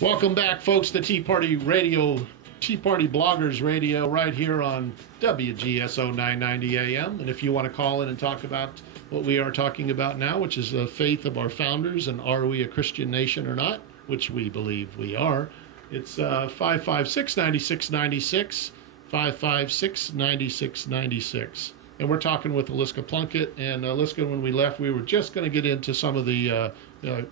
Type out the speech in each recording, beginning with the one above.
Welcome back, folks, to Tea Party Radio, Tea Party Bloggers Radio, right here on WGSO 990 AM. And if you want to call in and talk about what we are talking about now, which is the faith of our founders and are we a Christian nation or not, which we believe we are, it's 556-9696, 556-9696. And we're talking with Eliska Plunkett. And Eliska, when we left, we were just going to get into some of the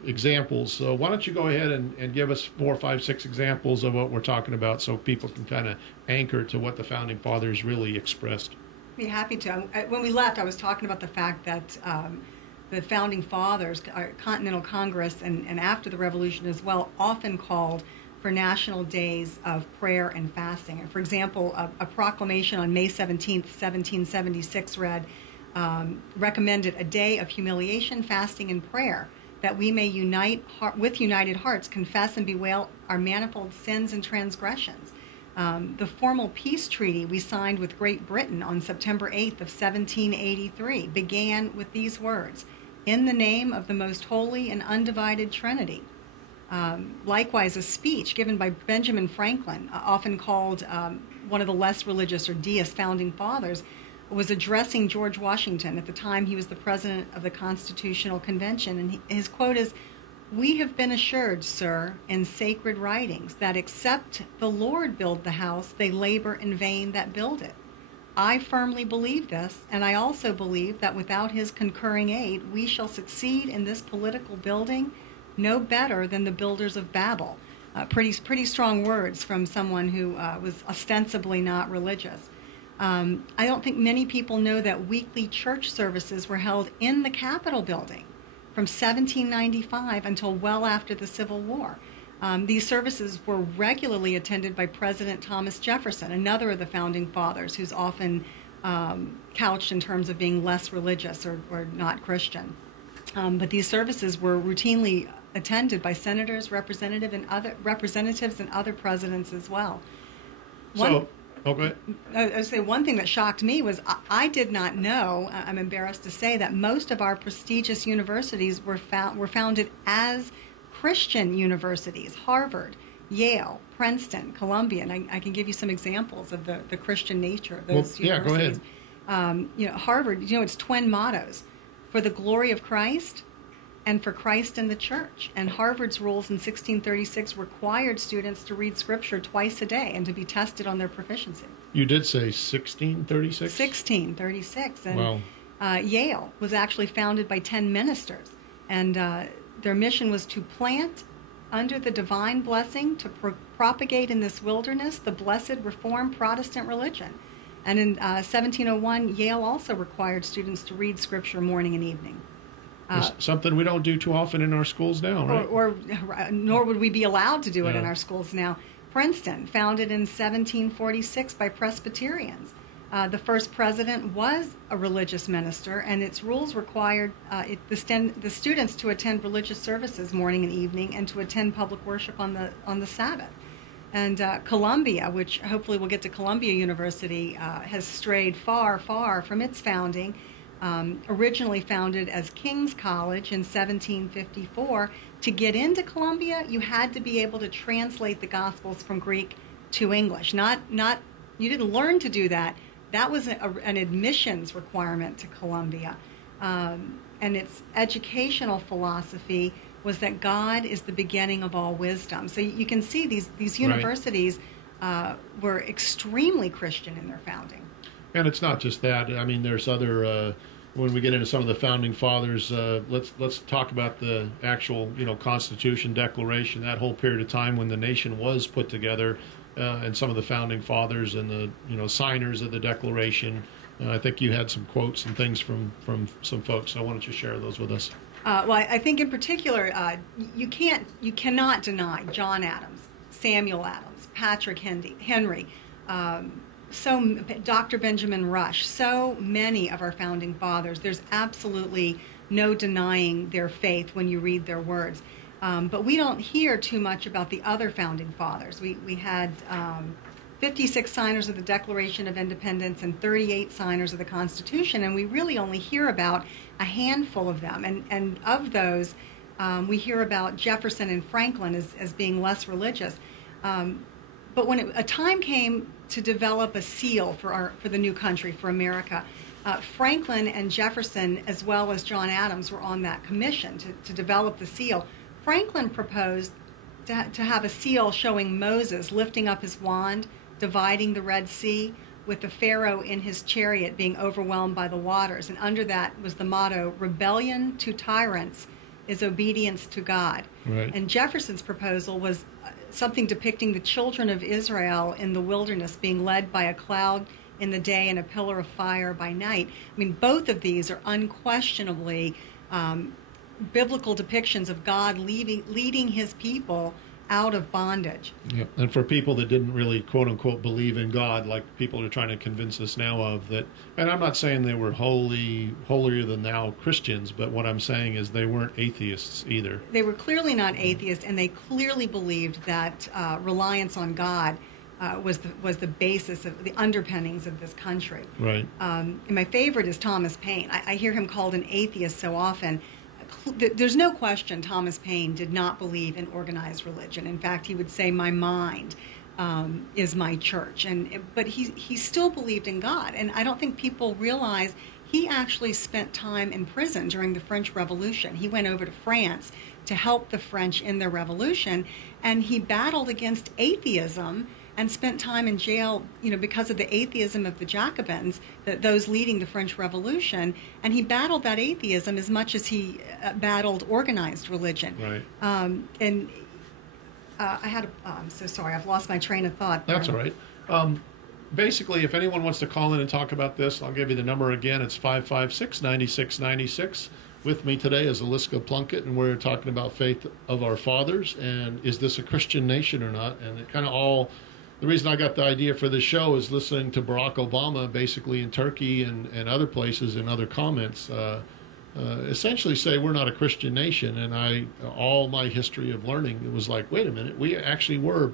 examples. So why don't you go ahead and give us 4, 5, 6 examples of what we're talking about so people can kind of anchor to what the Founding Fathers really expressed. Be happy to. When we left, I was talking about the fact that the Founding Fathers, our Continental Congress, and after the Revolution as well, often called for national days of prayer and fasting. And for example, a proclamation on May 17th, 1776 read, recommended a day of humiliation, fasting, and prayer, that we may with united hearts confess and bewail our manifold sins and transgressions. The formal peace treaty we signed with Great Britain on September 8th of 1783 began with these words, "In the name of the most holy and undivided Trinity." Likewise, a speech given by Benjamin Franklin, often called one of the less religious or deist founding fathers, was addressing George Washington. At the time, he was the president of the Constitutional Convention, and his quote is, "We have been assured, sir, in sacred writings, that except the Lord build the house, they labor in vain that build it. I firmly believe this, and I also believe that without his concurring aid, we shall succeed in this political building no better than the builders of Babel." Pretty strong words from someone who was ostensibly not religious. I don't think many people know that weekly church services were held in the Capitol building from 1795 until well after the Civil War. These services were regularly attended by President Thomas Jefferson, another of the Founding Fathers, who's often couched in terms of being less religious or not Christian. But these services were routinely attended by senators, representatives, and other presidents as well. Go ahead. I would say one thing that shocked me was I did not know, I'm embarrassed to say, that most of our prestigious universities were founded as Christian universities. Harvard, Yale, Princeton, Columbia, and I can give you some examples of the Christian nature of those universities. Go ahead. Harvard, its twin mottos, for the glory of Christ and for Christ and the church. And Harvard's rules in 1636 required students to read Scripture twice a day and to be tested on their proficiency. You did say 1636? 1636. And wow. Yale was actually founded by 10 ministers. And their mission was to plant under the divine blessing to propagate in this wilderness the blessed Reformed Protestant religion. And in 1701, Yale also required students to read Scripture morning and evening. Something we don't do too often in our schools now, right? Nor would we be allowed to do it in our schools now. Princeton, founded in 1746 by Presbyterians. The first president was a religious minister, and its rules required the students to attend religious services morning and evening and to attend public worship on the Sabbath. And Columbia, which hopefully we'll get to Columbia University, has strayed far, far from its founding. Originally founded as King's College in 1754, to get into Columbia, you had to be able to translate the Gospels from Greek to English. You didn't learn to do that. That was an admissions requirement to Columbia. And its educational philosophy was that God is the beginning of all wisdom. So you can see these universities were extremely Christian in their founding. And it's not just that. I mean, there's other. When we get into some of the founding fathers, let's talk about the actual, Constitution, Declaration, that whole period of time when the nation was put together, and some of the founding fathers and the signers of the Declaration. I think you had some quotes and things from some folks. So why don't you share those with us? Well, I think in particular, you cannot deny John Adams, Samuel Adams, Patrick Henry. Dr. Benjamin Rush, so many of our founding fathers. There's absolutely no denying their faith when you read their words. But we don't hear too much about the other founding fathers. We had 56 signers of the Declaration of Independence and 38 signers of the Constitution, and we really only hear about a handful of them. And of those, We hear about Jefferson and Franklin as being less religious. But when a time came to develop a seal for the new country, for America, Franklin and Jefferson, as well as John Adams, were on that commission to develop the seal. Franklin proposed to have a seal showing Moses lifting up his wand, dividing the Red Sea, with the Pharaoh in his chariot being overwhelmed by the waters. And under that was the motto, "Rebellion to tyrants is obedience to God." Right. And Jefferson's proposal was something depicting the children of Israel in the wilderness being led by a cloud in the day and a pillar of fire by night. I mean, both of these are unquestionably biblical depictions of God leading his people out of bondage. Yeah. And for people that didn't really, quote unquote, believe in God, like people are trying to convince us now of that, and I'm not saying they were holier than thou Christians, but what I'm saying is they weren't atheists either. They were clearly not atheists, and they clearly believed that reliance on God was the basis of the underpinnings of this country. Right. And my favorite is Thomas Paine. I hear him called an atheist so often. There's no question Thomas Paine did not believe in organized religion. In fact, he would say, "My mind is my church." But he still believed in God. And I don't think people realize he actually spent time in prison during the French Revolution. He went over to France to help the French in their revolution, and he battled against atheism and spent time in jail, because of the atheism of the Jacobins, those leading the French Revolution. And he battled that atheism as much as he battled organized religion. Right. I'm so sorry, I've lost my train of thought. That's all right. Basically, if anyone wants to call in and talk about this, I'll give you the number again. It's 556-9696. With me today is Eliska Plunkett, and we're talking about faith of our fathers, and is this a Christian nation or not? And it kind of all... The reason I got the idea for this show is listening to Barack Obama, basically in Turkey and other places, and other comments, essentially say we're not a Christian nation. And all my history of learning, it was like, wait a minute, we actually were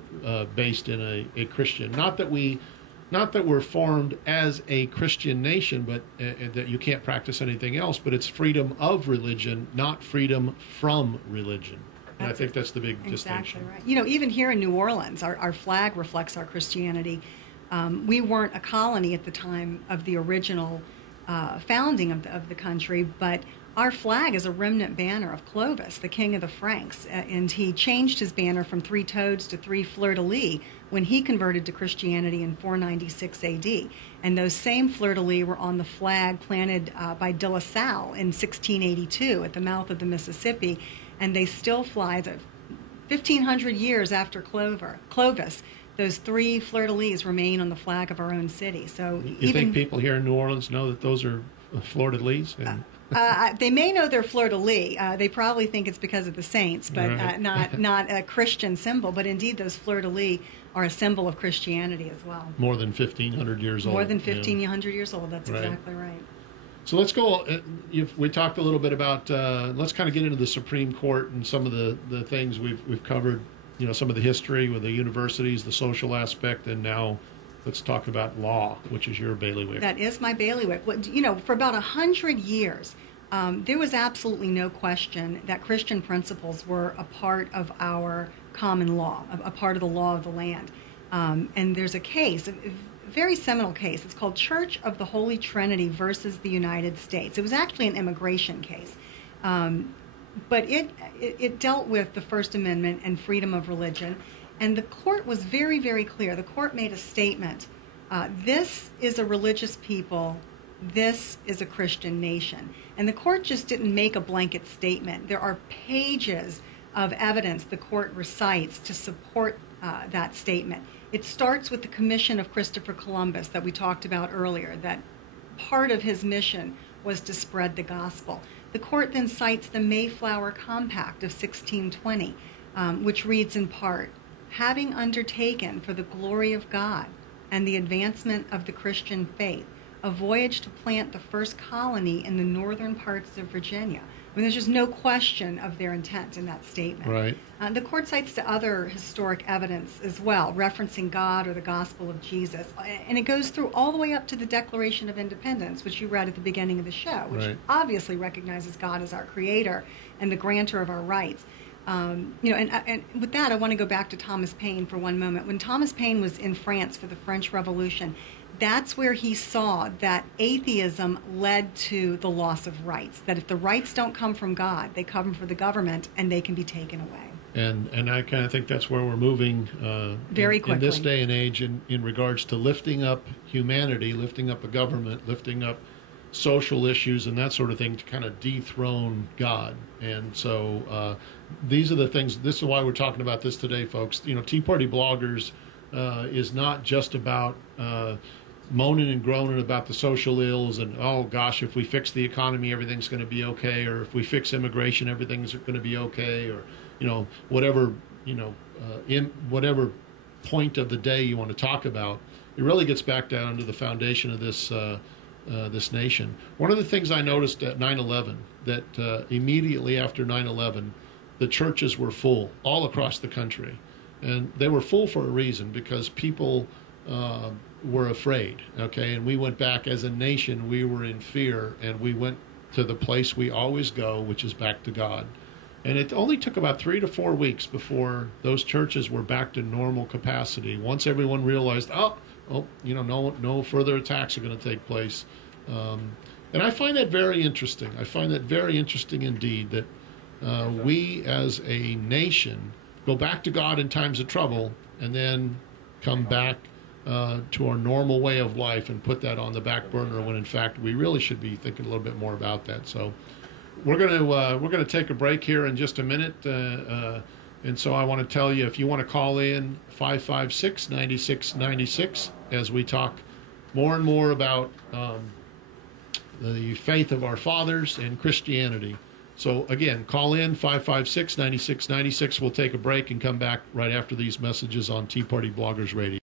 based in a Christian. Not that we're formed as a Christian nation, but that you can't practice anything else. But it's freedom of religion, not freedom from religion. And I think that's the big distinction. Exactly right. Even here in New Orleans, our flag reflects our Christianity. We weren't a colony at the time of the original founding of the country, but our flag is a remnant banner of Clovis, the king of the Franks, and he changed his banner from 3 toads to 3 fleur-de-lis when he converted to Christianity in 496 A.D. And those same fleur-de-lis were on the flag planted by De La Salle in 1682 at the mouth of the Mississippi, and they still fly. 1,500 years after Clovis, those 3 fleur-de-lis remain on the flag of our own city. So you think people here in New Orleans know that those are fleur-de-lis? They may know they're fleur-de-lis. They probably think it's because of the saints, but right. Not a Christian symbol. But indeed, those fleur-de-lis are a symbol of Christianity as well. More than 1,500 years old. More than 1,500 years old. That's right. Exactly right. So let's go. We talked a little bit about. Let's kind of get into the Supreme Court and some of the things we've covered. Some of the history with the universities, the social aspect, and now let's talk about law, which is your bailiwick. That is my bailiwick. For about 100 years, there was absolutely no question that Christian principles were a part of our common law, a part of the law of the land. And there's a case, a very seminal case. It's called Church of the Holy Trinity versus the United States. It was actually an immigration case. But it dealt with the First Amendment and freedom of religion. And the court was very, very clear. The court made a statement. This is a religious people. This is a Christian nation. And the court just didn't make a blanket statement. There are pages of evidence the court recites to support that statement. It starts with the commission of Christopher Columbus that we talked about earlier, that part of his mission was to spread the gospel. The court then cites the Mayflower Compact of 1620, which reads in part, "Having undertaken for the glory of God and the advancement of the Christian faith, a voyage to plant the first colony in the northern parts of Virginia." I mean, there's just no question of their intent in that statement. Right. The court cites to other historic evidence as well, referencing God or the gospel of Jesus. And it goes through all the way up to the Declaration of Independence, which you read at the beginning of the show, which Right. obviously recognizes God as our creator and the grantor of our rights. And with that, I want to go back to Thomas Paine for one moment. When Thomas Paine was in France for the French Revolution, that's where he saw that atheism led to the loss of rights, that if the rights don't come from God, they come from the government and they can be taken away. And I kind of think that's where we're moving very quickly in this day and age in regards to lifting up humanity, lifting up a government, lifting up social issues and that sort of thing to kind of dethrone God. And so these are the things, this is why we're talking about this today, folks. You know, Tea Party Bloggers is not just about moaning and groaning about the social ills and, oh gosh, if we fix the economy, everything's going to be okay, or if we fix immigration, everything's going to be okay, or, you know, whatever, in whatever point of the day you want to talk about. It really gets back down to the foundation of this this nation. One of the things I noticed at 9/11, that immediately after 9/11, the churches were full all across the country. And they were full for a reason, because people were afraid, okay? And we went back as a nation, we were in fear, and we went to the place we always go, which is back to God. And it only took about 3 to 4 weeks before those churches were back to normal capacity. Once everyone realized, no further attacks are going to take place. And I find that very interesting. I find that very interesting indeed, that we as a nation go back to God in times of trouble and then come back to our normal way of life and put that on the back burner, when in fact we really should be thinking a little bit more about that. So we're going to take a break here in just a minute, and so I want to tell you, if you want to call in, 556-9696, as we talk more and more about the faith of our fathers and Christianity. So again, call in 556-9696. We'll take a break and come back right after these messages on Tea Party Bloggers Radio.